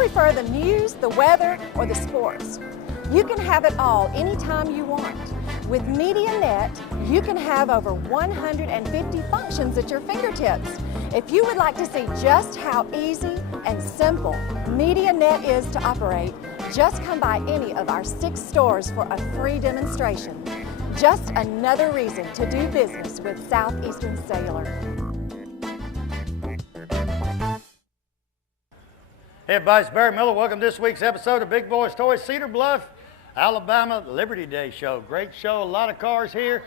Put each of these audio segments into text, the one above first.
prefer the news, the weather, or the sports? You can have it all anytime you want. With MediaNet, you can have over 150 functions at your fingertips. If you would like to see just how easy and simple MediaNet is to operate, just come by any of our 6 stores for a free demonstration. Just another reason to do business with Southeastern Cellular. Hey everybody, it's Barry Miller. Welcome to this week's episode of Big Boys Toys, Cedar Bluff, Alabama Liberty Day show. Great show, a lot of cars here.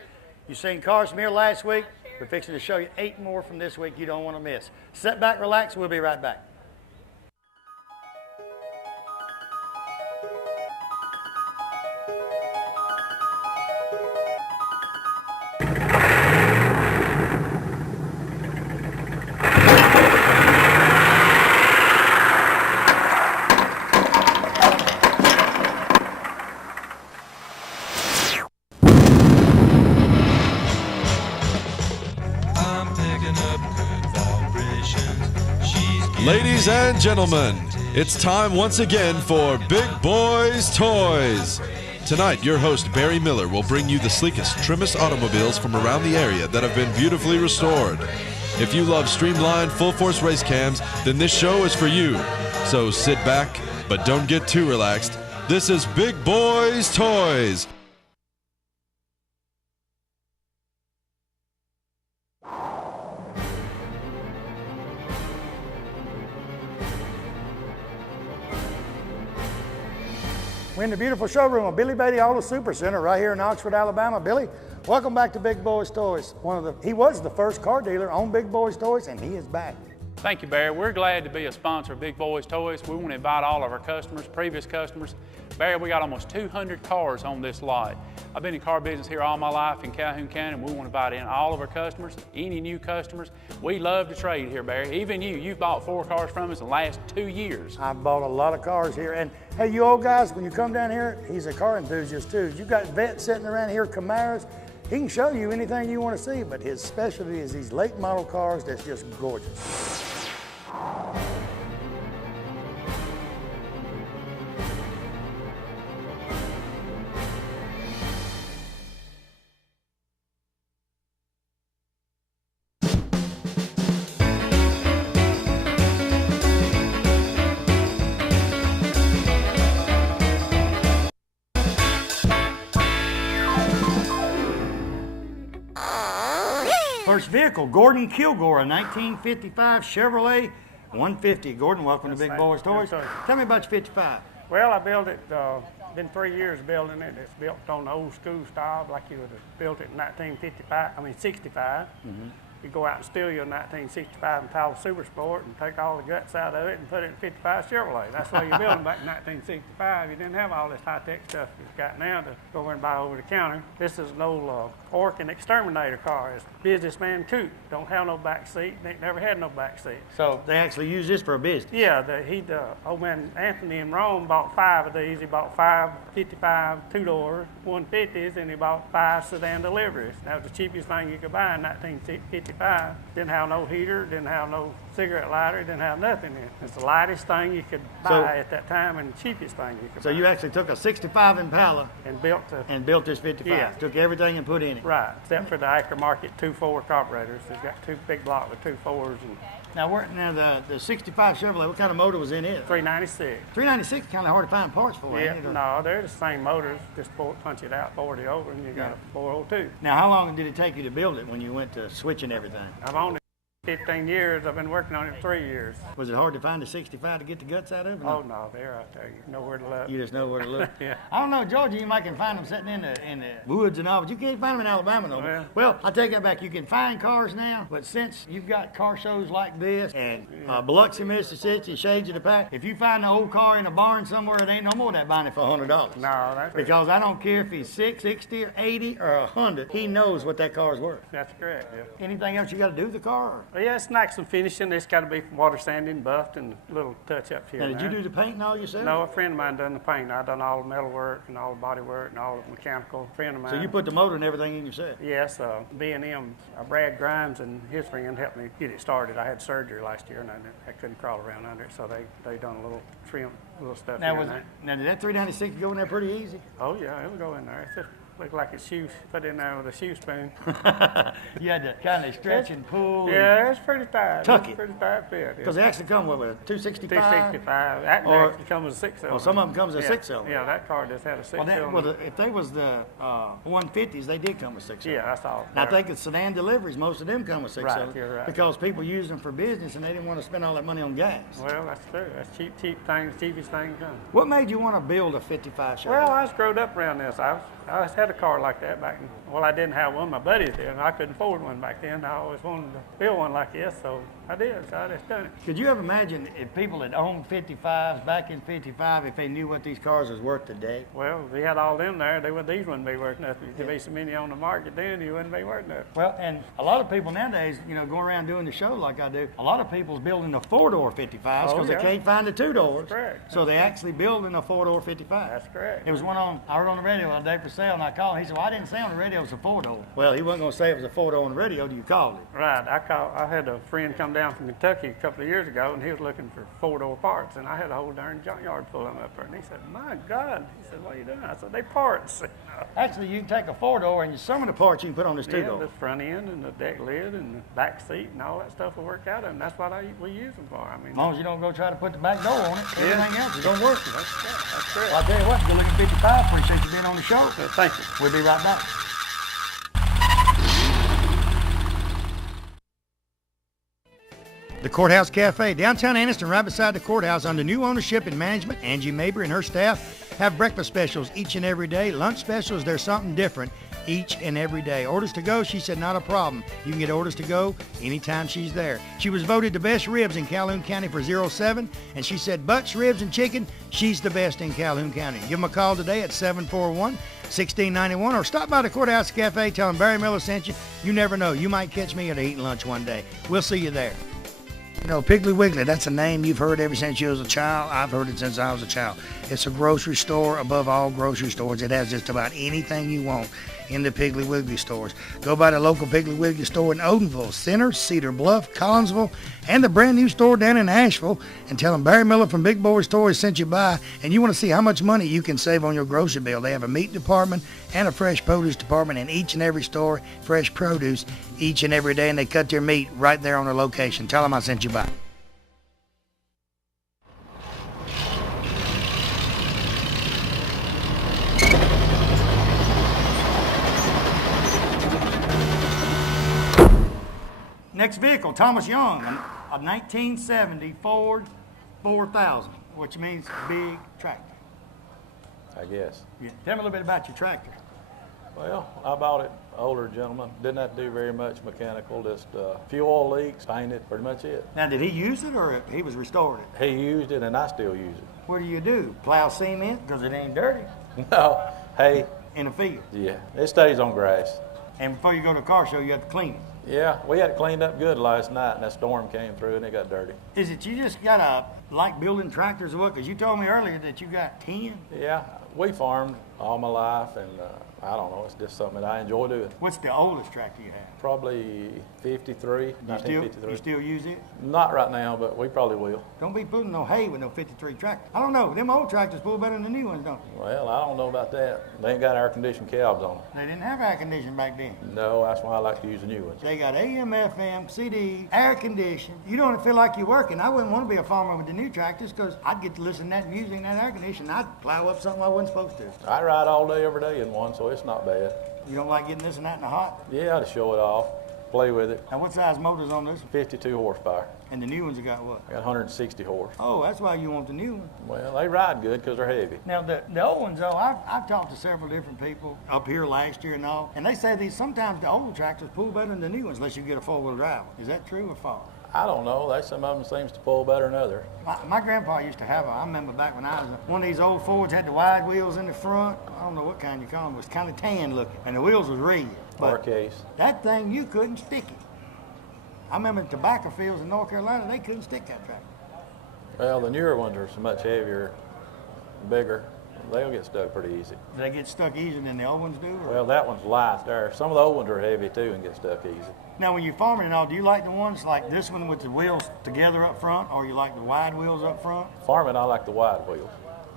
You seen cars from here last week. We're fixing to show you 8 more from this week you don't want to miss. Sit back, relax, we'll be right back. Ladies and gentlemen, it's time once again for Big Boys Toys. Tonight, your host Barry Miller will bring you the sleekest, trimmest automobiles from around the area that have been beautifully restored. If you love streamlined, full-force race cams, then this show is for you. So sit back, but don't get too relaxed. This is Big Boys Toys. We're in the beautiful showroom of Billy Beatty Auto Super Center right here in Oxford, Alabama. Billy, welcome back to Big Boys Toys. He was the first car dealer on Big Boys Toys, and he is back. Thank you, Barry. We're glad to be a sponsor of Big Boys Toys. We want to invite all of our customers, previous customers. Barry, we got almost 200 cars on this lot. I've been in car business here all my life in Calhoun County, and we want to invite in all of our customers, any new customers. We love to trade here, Barry. Even you've bought 4 cars from us in the last 2 years. I've bought a lot of cars here, and hey, you old guys, when you come down here, he's a car enthusiast too. You got vets sitting around here, Camaros. He can show you anything you want to see, but his specialty is these late model cars that's just gorgeous. First vehicle, Gordon Kilgore, a 1955 Chevrolet 150. Gordon, welcome to Big Boys Toys. Tell me about your 55. Well, I built it, been 3 years building it. It's built on the old school style, like you would have built it in 65. You go out and steal your 1965 Impala Super Sport and take all the guts out of it and put it in 55 Chevrolet. That's why you built them back in 1965. You didn't have all this high-tech stuff you've got now to go in and buy over the counter. This is an old Orkin Exterminator car. It's a businessman coupe. Don't have no back seat. They never had no back seat. So they actually use this for a business? Yeah, old man Anthony in Rome bought 5 of these. He bought 5 55 two-door 150s, and he bought 5 sedan deliveries. That was the cheapest thing you could buy in 1955. Didn't have no heater, didn't have no cigarette lighter, didn't have nothing in it. It's the lightest thing you could buy at that time and the cheapest thing you could buy. So you actually took a 65 Impala and built this 55. Yeah. Took everything and put in it. Right, except for the aftermarket 2.4 carburetors. It's got 2 big block with 2 4s. Now, the 65 Chevrolet, what kind of motor was in it? 396. 396 kind of hard to find parts for. Yeah, no, they're the same motors. Just punch it out 40 over, and you got a 402. Now, how long did it take you to build it when you went to switching everything? I've owned it 15 years. I've been working on it 3 years. Was it hard to find a 65 to get the guts out of it? Oh, no, there, I tell you. Know where to look. You just know where to look? Yeah. I don't know, Georgia, you might can find them sitting in the woods and all, but you can't find them in Alabama, though. Well, I take that back. You can find cars now, but since you've got car shows like this and Biloxi, Mississippi, Shades of the Pack, if you find an old car in a barn somewhere, it ain't no more than buying it for $100. No, that's because I don't care if he's 60 or 80 or 100, he knows what that car's worth. That's correct, yeah. Anything else you got to do with the car? Yeah, it's nice and finishing. It's got to be water sanding, buffed, and little touch-ups here Now, and did you there. do the paint and all yourself? No, a friend of mine done the paint. I done all the metal work and all the body work and all the mechanical. A friend of mine. So you put the motor and everything in yourself? Yes, B&M, Brad Grimes and his friend helped me get it started. I had surgery last year and I couldn't crawl around under it, so they done a little trim, little stuff Now, here and there. now did that 396 go in there pretty easy? Oh yeah, it'll go in there. It's just look like a shoe, put in there with a shoe spoon. You had to kind of stretch and pull. Yeah, it's pretty tight. Tuck It's it. pretty tight fit. Because they actually come with a 265. 265. That Or- actually comes with a 6-cylinder. Oh, some of them comes with a Yeah. 6-cylinder. Yeah, that car just had a Well, 6-cylinder. if they was the 150s, they did come with 6 Yeah, that's all. Now, I think the sedan deliveries, most of them come with 6 Right, you're right. because people use them for business and they didn't want to spend all that money on gas. Well, that's true. That's cheap things, cheapest thing comes. What made you want to build a 55 Chevy? Well, I was growing up around this. I had a car like that back in, well, I didn't have one. My buddies did, and I couldn't afford one back then. I always wanted to build one like this, so I did. So I just done it. Could you ever imagine if people had owned 55s back in 55, if they knew what these cars was worth today? Well, if we had all them there, these wouldn't be worth nothing. If there be so many on the market then, you wouldn't be worth nothing. Well, and a lot of people nowadays, going around doing the show like I do, a lot of people's building a 4-door 55s because yeah. they can't find the 2-doors. Correct. So they actually building a 4-door 55. That's correct. There was one I heard on the radio the other day for sale, and I called him. He said, well, I didn't say on the radio it was a 4-door. Well, he wasn't going to say it was a 4-door on the radio till you called it. Right. I had a friend come down from Kentucky a couple of years ago, and he was looking for 4-door parts, and I had a whole darn junkyard full of them up there. And he said, "My God!" He said, "What are you doing?" I said, "They parts." Actually, you can take a 4-door, and some of the parts you can put on this Yeah, 2-door. the front end and the deck lid and the back seat and all that stuff will work out, and that's what we use them for. I mean, As long as you don't go try to put the back door on it, everything else is going to work. that's correct. Well, I'll tell you what, good looking 55. Appreciate you being on the show. Thank you. We'll be right back. The Courthouse Cafe, downtown Anniston, right beside the courthouse, under new ownership and management. Angie Mabry and her staff have breakfast specials each and every day. Lunch specials, there's something different each and every day. Orders to go, she said, not a problem. You can get orders to go anytime she's there. She was voted the best ribs in Calhoun County for 07, and she said butts, ribs, and chicken, she's the best in Calhoun County. Give them a call today at 741-1691 or stop by the Courthouse Cafe, tell them Barry Miller sent you. You never know, you might catch me at eating lunch one day. We'll see you there. You know, Piggly Wiggly, that's a name you've heard ever since you was a child. I've heard it since I was a child. It's a grocery store above all grocery stores. It has just about anything you want in the Piggly Wiggly stores. Go by the local Piggly Wiggly store in Odenville, Center, Cedar Bluff, Collinsville, and the brand new store down in Asheville, and tell them Barry Miller from Big Boyz Toyz sent you by, and you want to see how much money you can save on your grocery bill. They have a meat department and a fresh produce department in each and every store, fresh produce each and every day, and they cut their meat right there on their location. Tell them I sent you by. Next vehicle, Thomas Young, a 1970 Ford 4000, which means big tractor. I guess. Yeah. Tell me a little bit about your tractor. Well, I bought it, older gentleman. Didn't have to do very much mechanical, just a few oil leaks, painted, pretty much it. Now, did he use it or he was restoring it? He used it and I still use it. What do? Plow cement because it ain't dirty No, hey, in the field. yeah, it stays on grass. And before you go to a car show, you have to clean it. Yeah, we had it cleaned up good last night and that storm came through and it got dirty. Is it you just got like building tractors or what? Because you told me earlier that you got 10. Yeah, we farmed all my life and I don't know, it's just something that I enjoy doing. What's the oldest tractor you have? Probably 53, You 1953. still use it? Not right now, but we probably will. Don't be putting no hay with no 53 tractor. I don't know. Them old tractors pull better than the new ones, don't they? Well, I don't know about that. They ain't got air-conditioned cabs on them. They didn't have air conditioning back then. No, that's why I like to use the new ones. They got AM, FM, CD, air conditioned. You don't feel like you're working. I wouldn't want to be a farmer with the new tractors because I'd get to listen to that music and that air conditioning. I'd plow up something I wasn't supposed to. I ride all day, every day in one, so it's not bad. You don't like getting this and that in the hot? Yeah, to show it off, play with it. Now, what size motor's on this one? 52 horsepower. And the new ones have got what? I got 160 horse. Oh, that's why you want the new one. Well, they ride good because they're heavy. Now, the old ones, though, I've talked to several different people up here last year and all, and they say sometimes the old tractors pull better than the new ones unless you get a four-wheel drive. Is that true or false? I don't know. Some of them seems to pull better than others. My grandpa used to have I remember back when I was one of these old Fords had the wide wheels in the front. I don't know what kind you call them. It was kind of tan looking, and the wheels was red. Our But case. that thing, you couldn't stick it. I remember in tobacco fields in North Carolina, they couldn't stick that tractor. Well, the newer ones are so much heavier, bigger. They'll get stuck pretty easy. Do they get stuck easier than the old ones do? Or? Well, that one's light there. Some of the old ones are heavy too and get stuck easy. Now, when you're farming and all, do you like the ones like this one with the wheels together up front, or you like the wide wheels up front? Farming, I like the wide wheels.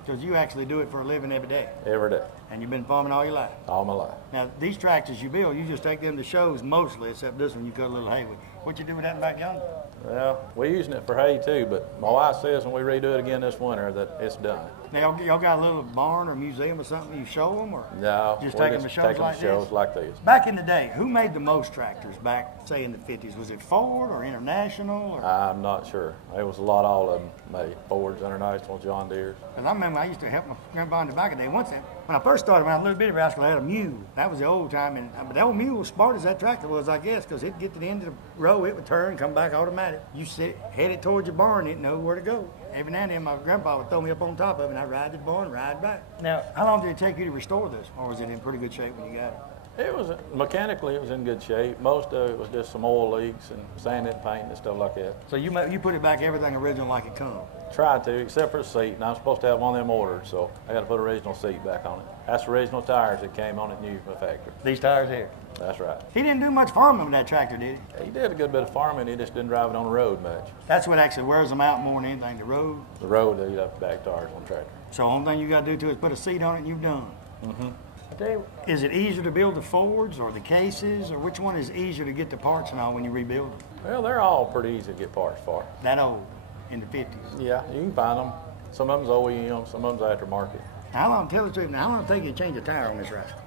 Because you actually do it for a living every day. Every day. And you've been farming all your life. All my life. Now, these tractors you build, you just take them to shows mostly, except this one you cut a little hay with. What you do with that back yonder? Well, we're using it for hay too, but my wife says when we redo it again this winter that it's done. Now, y'all got a little barn or museum or something you show them, or No, just we're take them to shows taking like to shows this? like this. Back in the day, who made the most tractors back, say, in the 50s? Was it Ford or International? Or? I'm not sure. There was a lot, all of them made. Fords, International, John Deere's. Because I remember I used to help my grandpa in the back of the day. Once when I first started, when I was a little bitty rascal, I had a mule. That was the old time, but that old mule was smart as that tractor was, I guess, because it'd get to the end of the row, it would turn, come back automatic. You head it towards your barn, it know where to go. Every now and then, my grandpa would throw me up on top of it, and I'd ride to the barn, ride back. Now, how long did it take you to restore this, or was it in pretty good shape when you got it? It was, mechanically, it was in good shape. Most of it was just some oil leaks and sanding and painting and stuff like that. So you put it back everything original like it come? Tried to, except for the seat, and I'm supposed to have one of them ordered, so I got to put original seat back on it. That's the original tires that came on it new from the factory. These tires here? That's right. He didn't do much farming with that tractor, did he? He did a good bit of farming, he just didn't drive it on the road much. That's what actually wears them out more than anything, the road? The road, they have back tires on the tractor. So the only thing you got to do to it is put a seat on it and you've done. Mm-hmm. I tell you, is it easier to build the Fords or the cases, or which one is easier to get the parts and all when you rebuild them? Well, they're all pretty easy to get parts for. That old, in the 50s? Yeah, you can find them. Some of them's OEM, some of them's aftermarket. How long, tell the truth now, how long did it take you to change a tire on this rascal?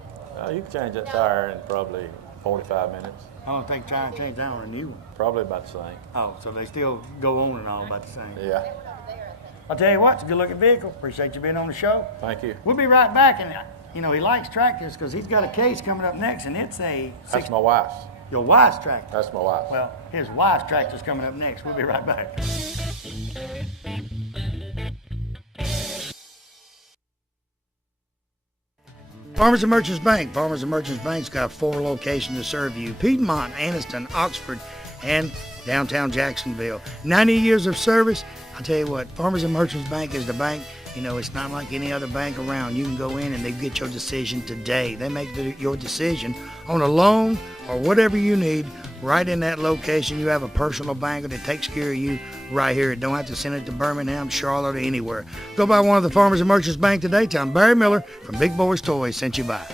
You can change that tire in probably 45 minutes. How long did it take to try and change that on a new one? Probably about the same. Oh, so they still go on and all about the same? Yeah. I'll tell you what, it's a good looking vehicle. Appreciate you being on the show. Thank you. We'll be right back, and you know, he likes tractors because he's got a case coming up next, and it's a... That's my wife's. Your wife's tractor? That's my wife's. Well, his wife's tractor's coming up next. We'll be right back. Farmers and Merchants Bank. Farmers and Merchants Bank's got 4 locations to serve you: Piedmont, Anniston, Oxford, and downtown Jacksonville. 90 years of service. I'll tell you what, Farmers and Merchants Bank is the bank. You know, it's not like any other bank around. You can go in and they get your decision today. They make your decision on a loan or whatever you need right in that location. You have a personal banker that takes care of you right here. Don't have to send it to Birmingham, Charlotte, or anywhere. Go by one of the Farmers and Merchants Bank today. Tell them Barry Miller from Big Boyz Toyz sent you by.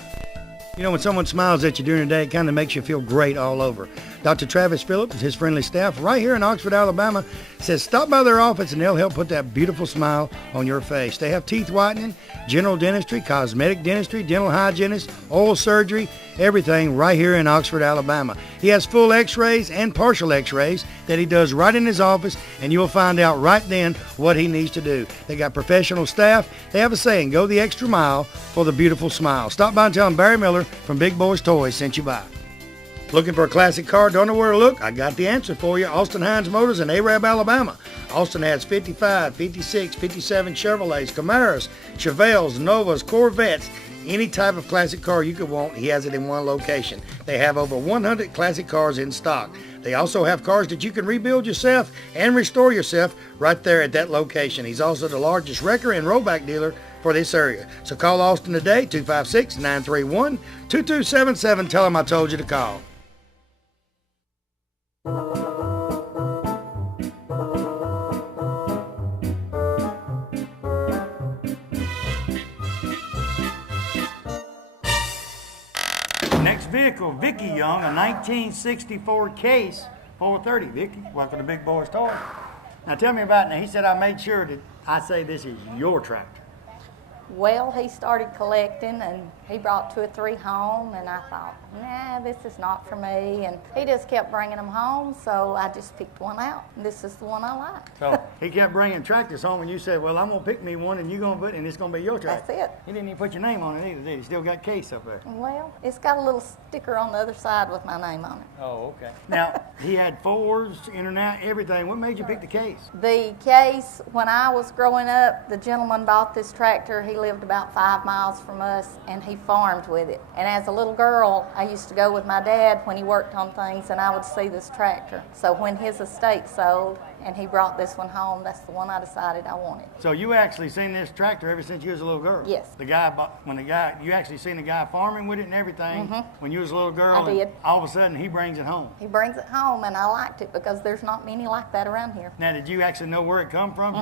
You know, when someone smiles at you during the day, it kind of makes you feel great all over. Dr. Travis Phillips and his friendly staff right here in Oxford, Alabama, says stop by their office and they'll help put that beautiful smile on your face. They have teeth whitening, general dentistry, cosmetic dentistry, dental hygienist, oral surgery, everything right here in Oxford, Alabama. He has full x-rays and partial x-rays that he does right in his office, and you'll find out right then what he needs to do. They got professional staff. They have a saying, go the extra mile for the beautiful smile. Stop by and tell them Barry Miller from Big Boyz Toyz sent you by. Looking for a classic car? Don't know where to look? I got the answer for you. Austin Hines Motors in Arab, Alabama. Austin has 55, 56, 57 Chevrolets, Camaros, Chevelles, Novas, Corvettes, any type of classic car you could want. He has it in one location. They have over 100 classic cars in stock. They also have cars that you can rebuild yourself and restore yourself right there at that location. He's also the largest wrecker and rollback dealer for this area. So call Austin today, 256-931-2277. Tell him I told you to call. Next vehicle, Vicky Young, a 1964 Case 430. Vicky, welcome to Big Boyz Toyz. Now tell me about it. Now he said I made sure that I say this is your tractor. Well, he started collecting and he brought 2 or 3 home, and I thought, nah, this is not for me. And he just kept bringing them home, so I just picked one out. This is the one I like. So he kept bringing tractors home, and you said, well, I'm going to pick me one, and you're going to put it, and it's going to be your tractor. That's it. He didn't even put your name on it either, did he? Still got Case up there. Well, it's got a little sticker on the other side with my name on it. Oh, okay. Now, he had Fords, internet, everything. What made you pick the Case? The Case, when I was growing up, the gentleman bought this tractor. He lived about 5 miles from us, and he he farmed with it. And as a little girl, I used to go with my dad when he worked on things, and I would see this tractor. So when his estate sold and he brought this one home, that's the one I decided I wanted. So you actually seen this tractor ever since you was a little girl? Yes. You actually seen the guy farming with it and everything when you was a little girl? I did. All of a sudden he brings it home. He brings it home, and I liked it because there's not many like that around here. Now, did you actually know where it come from?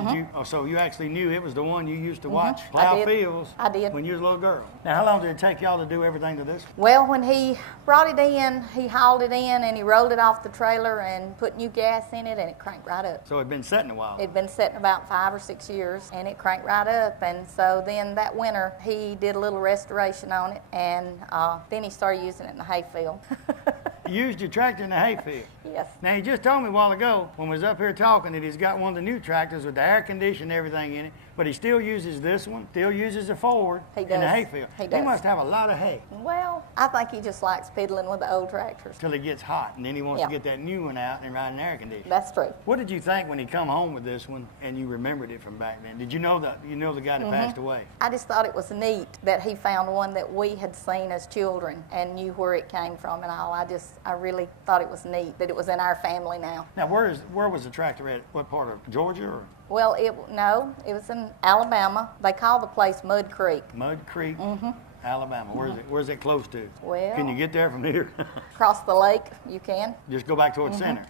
So you actually knew it was the one you used to watch I plow did. fields I did. when you was a little girl. Now, how long did it take y'all to do everything to this one? Well, when he brought it in, he hauled it in and he rolled it off the trailer and put new gas in it, and it cranked right up. So it'd been sitting a while. It'd been sitting about 5 or 6 years, and it cranked right up. And so then that winter, he did a little restoration on it, and then he started using it in the hayfield. You used your tractor in the hayfield. Yes. Now, he just told me a while ago when we was up here talking that he's got one of the new tractors with the air conditioning and everything in it, but he still uses this one, still uses a Ford He in the does. hayfield. He does. must have a lot of hay Well, I think he just likes piddling with the old tractors. till it gets hot, and then he wants to Yeah. get that new one out and ride an air conditioner. That's true. What did you think when he come home with this one and you remembered it from back then? Did you know the guy that passed away? I just thought it was neat that he found one that we had seen as children and knew where it came from and all. I really thought it was neat that it was in our family now. Now, where was the tractor at? What part of Georgia or Well, it was in Alabama. They call the place Mud Creek. Mud Creek, Alabama? Where's it close to? Well- Can you get there from here? Across the lake, you can. Just go back towards center.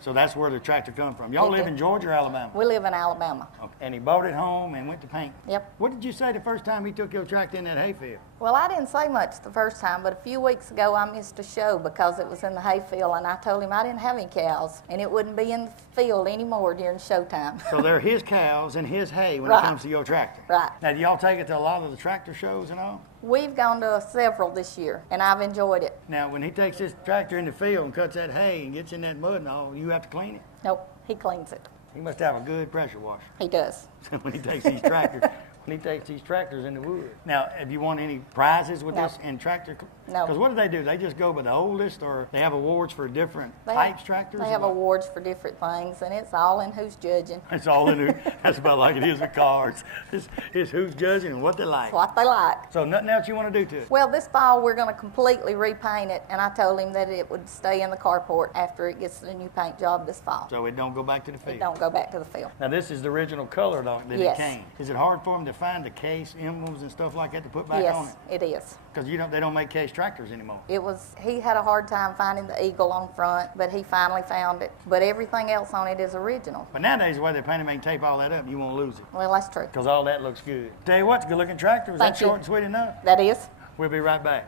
So that's where the tractor come from. Y'all It live did. in Georgia or Alabama? We live in Alabama. Okay. And he bought it home and went to paint. Yep. What did you say the first time he took your tractor in that hayfield? Well, I didn't say much the first time, but a few weeks ago I missed a show because it was in the hayfield, and I told him I didn't have any cows, and it wouldn't be in the field anymore during showtime. So they're his cows and his hay when Right. it comes to your tractor. Right. Now, do y'all take it to a lot of the tractor shows and all? We've gone to several this year, and I've enjoyed it. Now, when he takes his tractor in the field and cuts that hay and gets in that mud and all, you have to clean it. Nope, he cleans it. He must have a good pressure washer He does. when he takes these tractors. When he takes these tractors in the wood. Now, have you won any prizes with No. this in tractor? No. Because what do? They just go by the oldest, or they have awards for different They types have, tractors? They or have what? awards for different things, and it's all in who's judging. It's all in who. That's about like it is with cars. It's who's judging and what they like. It's what they like. So nothing else you want to do to it? Well, this fall we're going to completely repaint it, and I told him that it would stay in the carport after it gets the new paint job this fall. So it don't go back to the field? It don't go back to the field. Now, this is the original color that Yes. it came. Is it hard for them to find the case emblems and stuff like that to put back on Yes, it? it is. Because they don't make case tractors anymore. He had a hard time finding the eagle on front, but he finally found it. But everything else on it is original. But nowadays, the way they paint them, they can tape all that up and you won't lose it. Well, that's true. Because all that looks good. Tell you what, it's a good-looking tractor. Was Thank that you. short and sweet enough? That is. We'll be right back.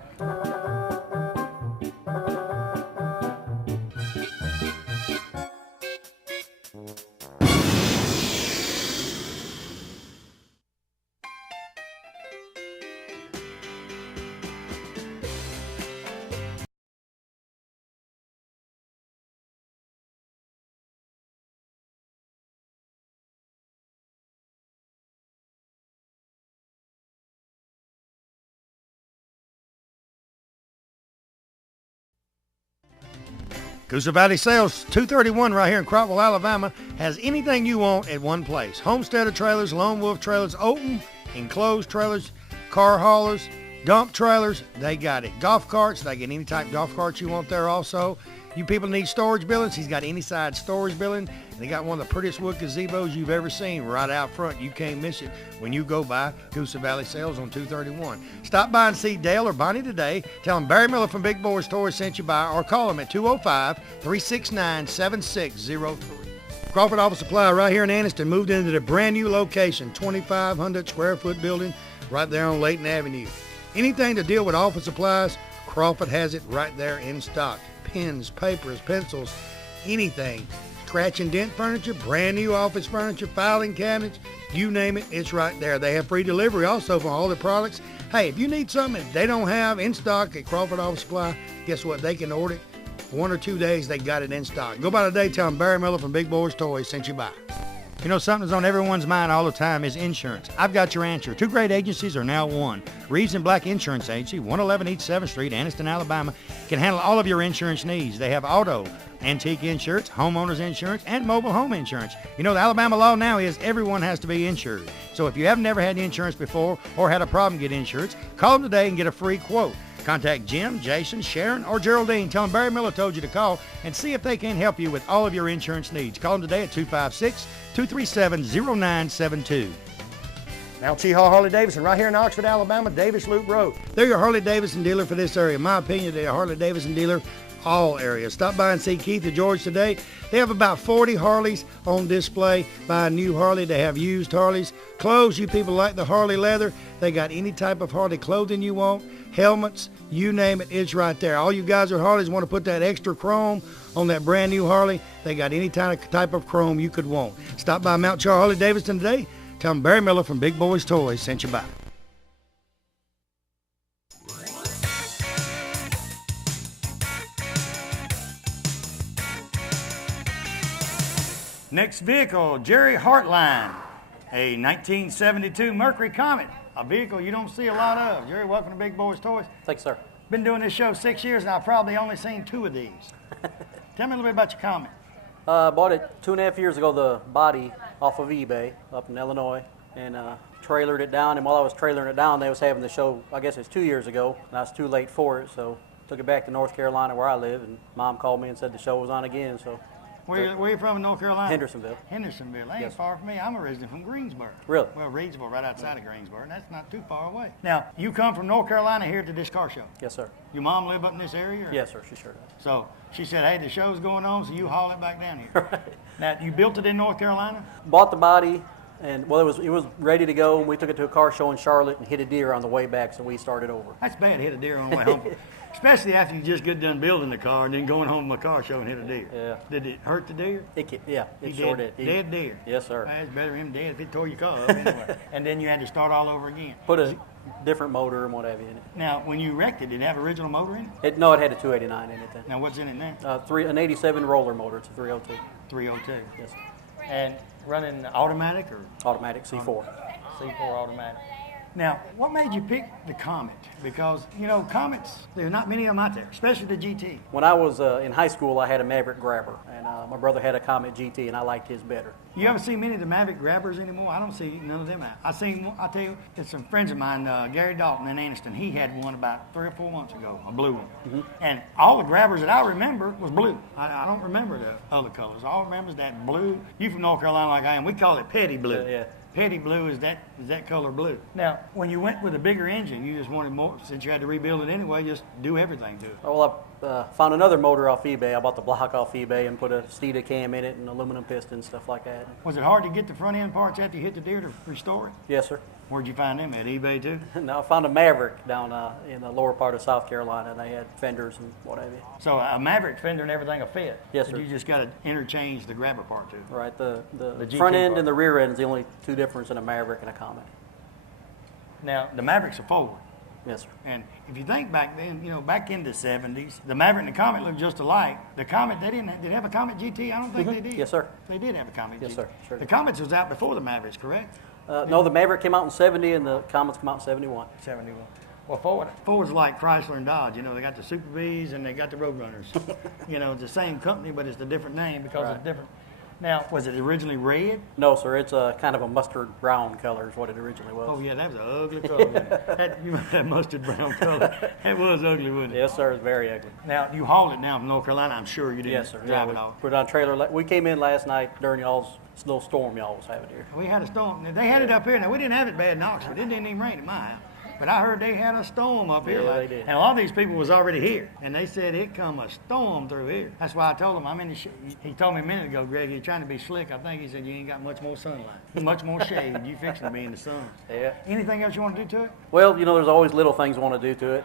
Coosa Valley Sales, 231 right here in Crockwell, Alabama, has anything you want at one place. Homesteader trailers, Lone Wolf trailers, open, enclosed trailers, car haulers, dump trailers, they got it. Golf carts, they get any type of golf carts you want there also. You people need storage buildings, he's got any side storage building. And they got one of the prettiest wood gazebos you've ever seen right out front. You can't miss it when you go by Coosa Valley Sales on 231. Stop by and see Dale or Bonnie today. Tell them Barry Miller from Big Boyz Toyz sent you by, or call them at 205-369-7603. Crawford Office Supply right here in Anniston moved into the brand new location, 2,500 square foot building right there on Layton Avenue. Anything to deal with office supplies, Crawford has it right there in stock. Pens, papers, pencils, anything. Scratch and dent furniture, brand new office furniture, filing cabinets, you name it, it's right there. They have free delivery also for all the products. Hey, if you need something that they don't have in stock at Crawford Office Supply, guess what? They can order it. 1 or 2 days, they got it in stock. Go by today, tell them Barry Miller from Big Boyz Toyz sent you by. You know, something that's on everyone's mind all the time is insurance. I've got your answer. 2 great agencies are now one. Reeves and Black Insurance Agency, 111 East 7th Street, Anniston, Alabama, can handle all of your insurance needs. They have auto, antique insurance, homeowners insurance, and mobile home insurance. You know, the Alabama law now is everyone has to be insured. So if you have never had insurance before or had a problem getting insurance, call them today and get a free quote. Contact Jim, Jason, Sharon, or Geraldine. Tell them Barry Miller told you to call and see if they can help you with all of your insurance needs. Call them today at 256-237-0972. Now, Cheehaw Harley-Davidson, right here in Oxford, Alabama, Davis Loop Road. They're your Harley-Davidson dealer for this area. In my opinion, they're a Harley-Davidson dealer all areas. Stop by and see Keith or George today. They have about 40 Harleys on display. Buy a new Harley. They have used Harleys. Clothes, you people like the Harley leather. They got any type of Harley clothing you want. Helmets, you name it, it's right there. All you guys with Harleys want to put that extra chrome on that brand new Harley. They got any type of chrome you could want. Stop by Mount Char Harley-Davidson today. Tell them Barry Miller from Big Boyz Toys sent you by. Next vehicle, Jerry Hartline, a 1972 Mercury Comet, a vehicle you don't see a lot of. Jerry, welcome to Big Boyz Toys. Thanks, sir. Been doing this show 6 years, and I've probably only seen 2 of these. Tell me a little bit about your Comet. Bought it 2.5 years ago, the body off of eBay up in Illinois, and trailered it down. And while I was trailering it down, they was having the show, I guess it's 2 years ago, and I was too late for it, so took it back to North Carolina where I live, and Mom called me and said the show was on again, so. Where you from in North Carolina? Hendersonville. Hendersonville. Ain't Yes. far from me. I'm originally from Greensboro. Really? Well, Reedsville, right outside of Greensboro. That's not too far away. Now, you come from North Carolina here to this car show. Yes, sir. Your mom live up in this area? Or? Yes, sir, she sure does. So she said, hey, the show's going on, so you haul it back down here. Right. Now, you built it in North Carolina? Bought the body, and well, it was ready to go, and we took it to a car show in Charlotte and hit a deer on the way back, so we started over. That's bad, hit a deer on the way home. Especially after you just get done building the car and then going home from a car show and hit a deer. Yeah. Did it hurt the deer? It He sure did. Dead deer. Yes, sir. That's better him dead if it tore your car up anyway. And then you had to start all over again. Put a different motor and what have you in it. Now, when you wrecked it, did it have original motor in it? No, it had a 289 in it then. Now, what's in it now? An 87 roller motor. It's a 302. 302. Yes, sir. And running automatic or? Automatic C4. C4 automatic. Now, what made you pick the Comet? Because, you know, Comets, there's not many of them out there, especially the GT. When I was in high school, I had a Maverick Grabber, and my brother had a Comet GT, and I liked his better. You ever see many of the Maverick Grabbers anymore? I don't see none of them out. I tell you, it's some friends of mine, Gary Dalton in Anniston, he had one about 3 or 4 months ago, a blue one. Mm-hmm. And all the Grabbers that I remember was blue. I don't remember the other colors. All I remember is that blue. You from North Carolina like I am, we call it petty blue. Yeah. Petty blue is that color blue. Now, when you went with a bigger engine, you just wanted more, since you had to rebuild it anyway, just do everything to it. Well, I found another motor off eBay. I bought the block off eBay and put a Steeda cam in it and aluminum piston, stuff like that. Was it hard to get the front end parts after you hit the deer to restore it? Yes, sir. Where'd you find them at? eBay too? No, I found a Maverick down in the lower part of South Carolina. They had fenders and what have you. So a Maverick fender and everything will fit? Yes, sir. You just got to interchange the grabber part too? Right. The GT front end part. and the rear end is the only two difference in a Maverick and a Comet. Now, the Mavericks are forward. Yes, sir. And if you think back then, you know, back in the 70s, the Maverick and the Comet looked just alike. The Comet, did they have a Comet GT? I don't think they did. Yes, sir. They did have a Comet GT. Yes, sir. Sure The did. Comets was out before the Mavericks, correct? No, the Maverick came out in 70 and the Comets come out in 71. 71. Well, Ford's like Chrysler and Dodge. You know, they got the Super Bs and they got the Roadrunners. You know, it's the same company, but it's a different name because it's different. Now, was it originally red? No, sir. It's a kind of a mustard brown color is what it originally was. Oh, yeah, that was an ugly color. that mustard brown color. That was ugly, wasn't it? Yes, sir. It's very ugly. Now, you hauled it now from North Carolina. I'm sure you didn't Yes, sir. drive Yeah, it all. put it on a trailer. We came in last night during y'all's little storm y'all was having here. We had a storm. They had it up here. Now, we didn't have it bad in Oxford. It didn't even rain at my house. But I heard they had a storm up here. Yeah, they did. And a lot of these people was already here. And they said it come a storm through here. That's why I told him, I'm in the he told me a minute ago, Greg, you're trying to be slick. I think he said you ain't got much more sunlight. Much more shade. You fixing to be in the sun. Yeah. Anything else you want to do to it? Well, you know, there's always little things I want to do to it.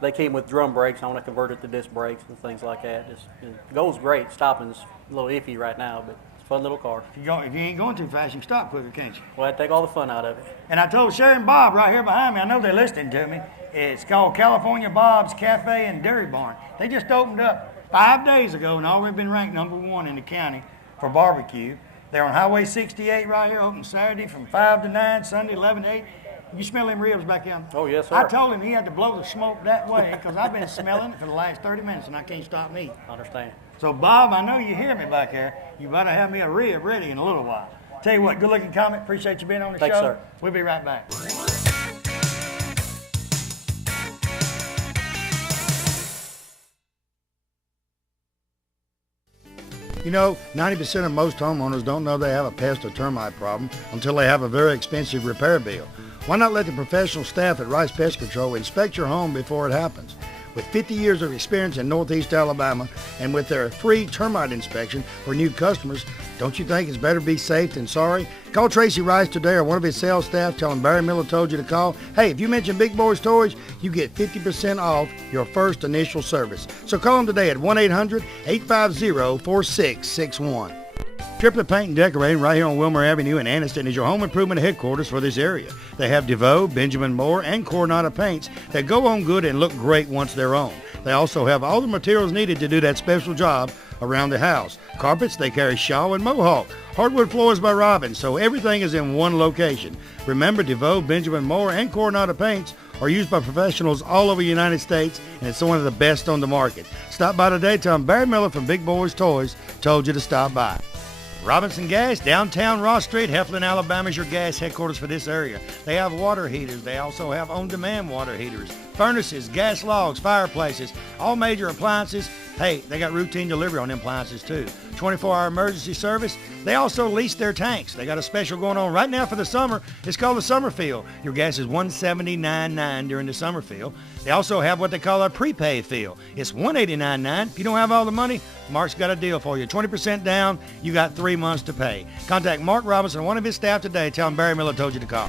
They came with drum brakes. I want to convert it to disc brakes and things like that. It goes great. Stopping's a little iffy right now, but it's a fun little car. If you ain't going too fast, you can stop quicker, can't you? Well, I take all the fun out of it. And I told Sherry and Bob right here behind me, I know they're listening to me. It's called California Bob's Cafe and Dairy Barn. They just opened up 5 days ago and already been ranked #1 in the county for barbecue. They're on Highway 68 right here, open Saturday from 5 to 9, Sunday 11 to 8. You smell them ribs back in? Oh, yes, sir. I told him he had to blow the smoke that way because I've been smelling it for the last 30 minutes and I can't stop me. I understand. So, Bob, I know you hear me back there. You better have me a rib ready in a little while. Tell you what, good looking comment. Appreciate you being on the Thanks, show. sir. We'll be right back. You know, 90% of most homeowners don't know they have a pest or termite problem until they have a very expensive repair bill. Why not let the professional staff at Rice Pest Control inspect your home before it happens? With 50 years of experience in Northeast Alabama and with their free termite inspection for new customers, don't you think it's better be safe than sorry? Call Tracy Rice today or one of his sales staff. Tell him Barry Miller told you to call. Hey, if you mention Big Boyz Toys, you get 50% off your first initial service. So call them today at 1-800-850-4661. Triplet Paint and Decorating right here on Wilmer Avenue in Anniston is your home improvement headquarters for this area. They have DeVoe, Benjamin Moore, and Coronado paints that go on good and look great once they're on. They also have all the materials needed to do that special job around the house. Carpets, they carry Shaw and Mohawk. Hardwood floors by Robin, so everything is in one location. Remember, DeVoe, Benjamin Moore, and Coronado paints are used by professionals all over the United States, and it's one of the best on the market. Stop by today. Tell them Barry Miller from Big Boyz Toys told you to stop by. Robinson Gas, downtown Ross Street, Heflin, Alabama is your gas headquarters for this area. They have water heaters. They also have on-demand water heaters, furnaces, gas logs, fireplaces, all major appliances. Hey, they got routine delivery on them appliances too. 24-hour emergency service. They also lease their tanks. They got a special going on right now for the summer. It's called the Summer Fill. Your gas is $179.9 during the summer fill. They also have what they call a prepaid fill. It's $189.9. If you don't have all the money, Mark's got a deal for you. 20% down, you got 3 months to pay. Contact Mark Robinson or one of his staff today. Tell him Barry Miller told you to call.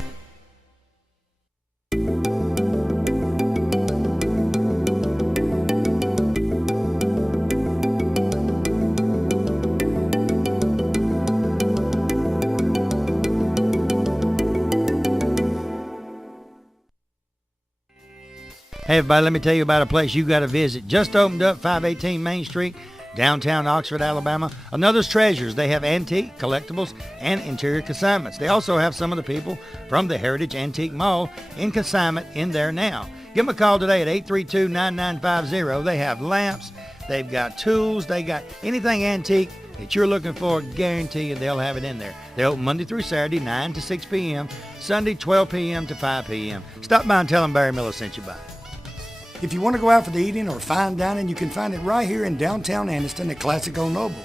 Hey everybody, let me tell you about a place you got to visit. Just opened up, 518 Main Street, downtown Oxford, Alabama. Another's Treasures. They have antique, collectibles, and interior consignments. They also have some of the people from the Heritage Antique Mall in consignment in there now. Give them a call today at 832-9950. They have lamps, they've got tools, they got anything antique that you're looking for. Guarantee you they'll have it in there. They open Monday through Saturday, 9 to 6 p.m., Sunday, 12 p.m. to 5 p.m. Stop by and tell them Barry Miller sent you by. If you want to go out for the eating or fine dining, you can find it right here in downtown Anniston at Classic Old Noble.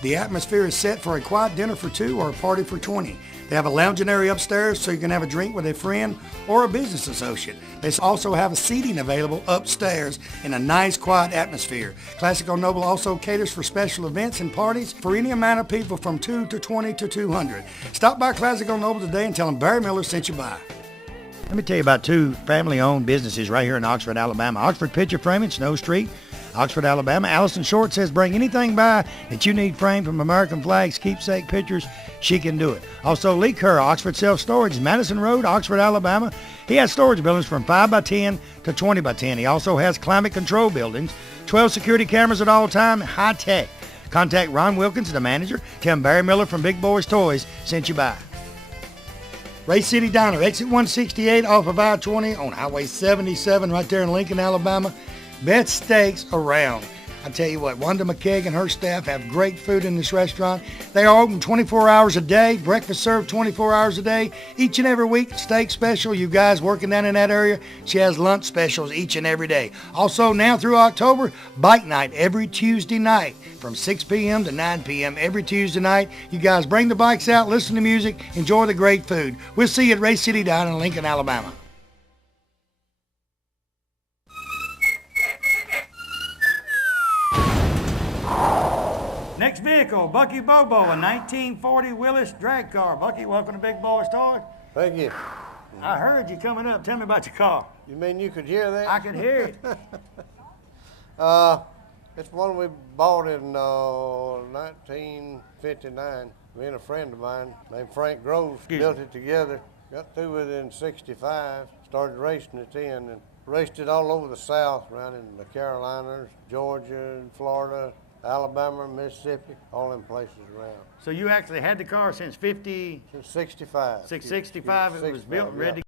The atmosphere is set for a quiet dinner for 2 or a party for 20. They have a lounging area upstairs so you can have a drink with a friend or a business associate. They also have a seating available upstairs in a nice quiet atmosphere. Classic Old Noble also caters for special events and parties for any amount of people from 2 to 20 to 200. Stop by Classic Old Noble today and tell them Barry Miller sent you by. Let me tell you about 2 family-owned businesses right here in Oxford, Alabama. Oxford Picture Framing, Snow Street, Oxford, Alabama. Allison Short says bring anything by that you need framed from American flags, keepsake pictures. She can do it. Also, Lee Kerr, Oxford Self Storage, Madison Road, Oxford, Alabama. He has storage buildings from 5 by 10 to 20 by 10. He also has climate control buildings, 12 security cameras at all time, high tech. Contact Ron Wilkins, the manager. Tell him Barry Miller from Big Boyz Toys sent you by. Ray City Diner, exit 168 off of I-20 on Highway 77 right there in Lincoln, Alabama. Best steaks around. I tell you what, Wanda McKeag and her staff have great food in this restaurant. They are open 24 hours a day, breakfast served 24 hours a day. Each and every week, steak special. You guys working down in that area, she has lunch specials each and every day. Also, now through October, bike night every Tuesday night from 6 p.m. to 9 p.m. every Tuesday night. You guys bring the bikes out, listen to music, enjoy the great food. We'll see you at Ray City Diner in Lincoln, Alabama. Next vehicle, Bucky Bobo, a 1940 Willis drag car. Bucky, welcome to Big Boyz Toys. Thank you. I heard you coming up. Tell me about your car. You mean you could hear that? I could hear it. It's one we bought in 1959. Me and a friend of mine named Frank Groves built it together. Got through with it in 65. Started racing it in and raced it all over the South, around in the Carolinas, Georgia, and Florida, Alabama, Mississippi, all them places around. So you actually had the car since 65. 65, it was built and ready to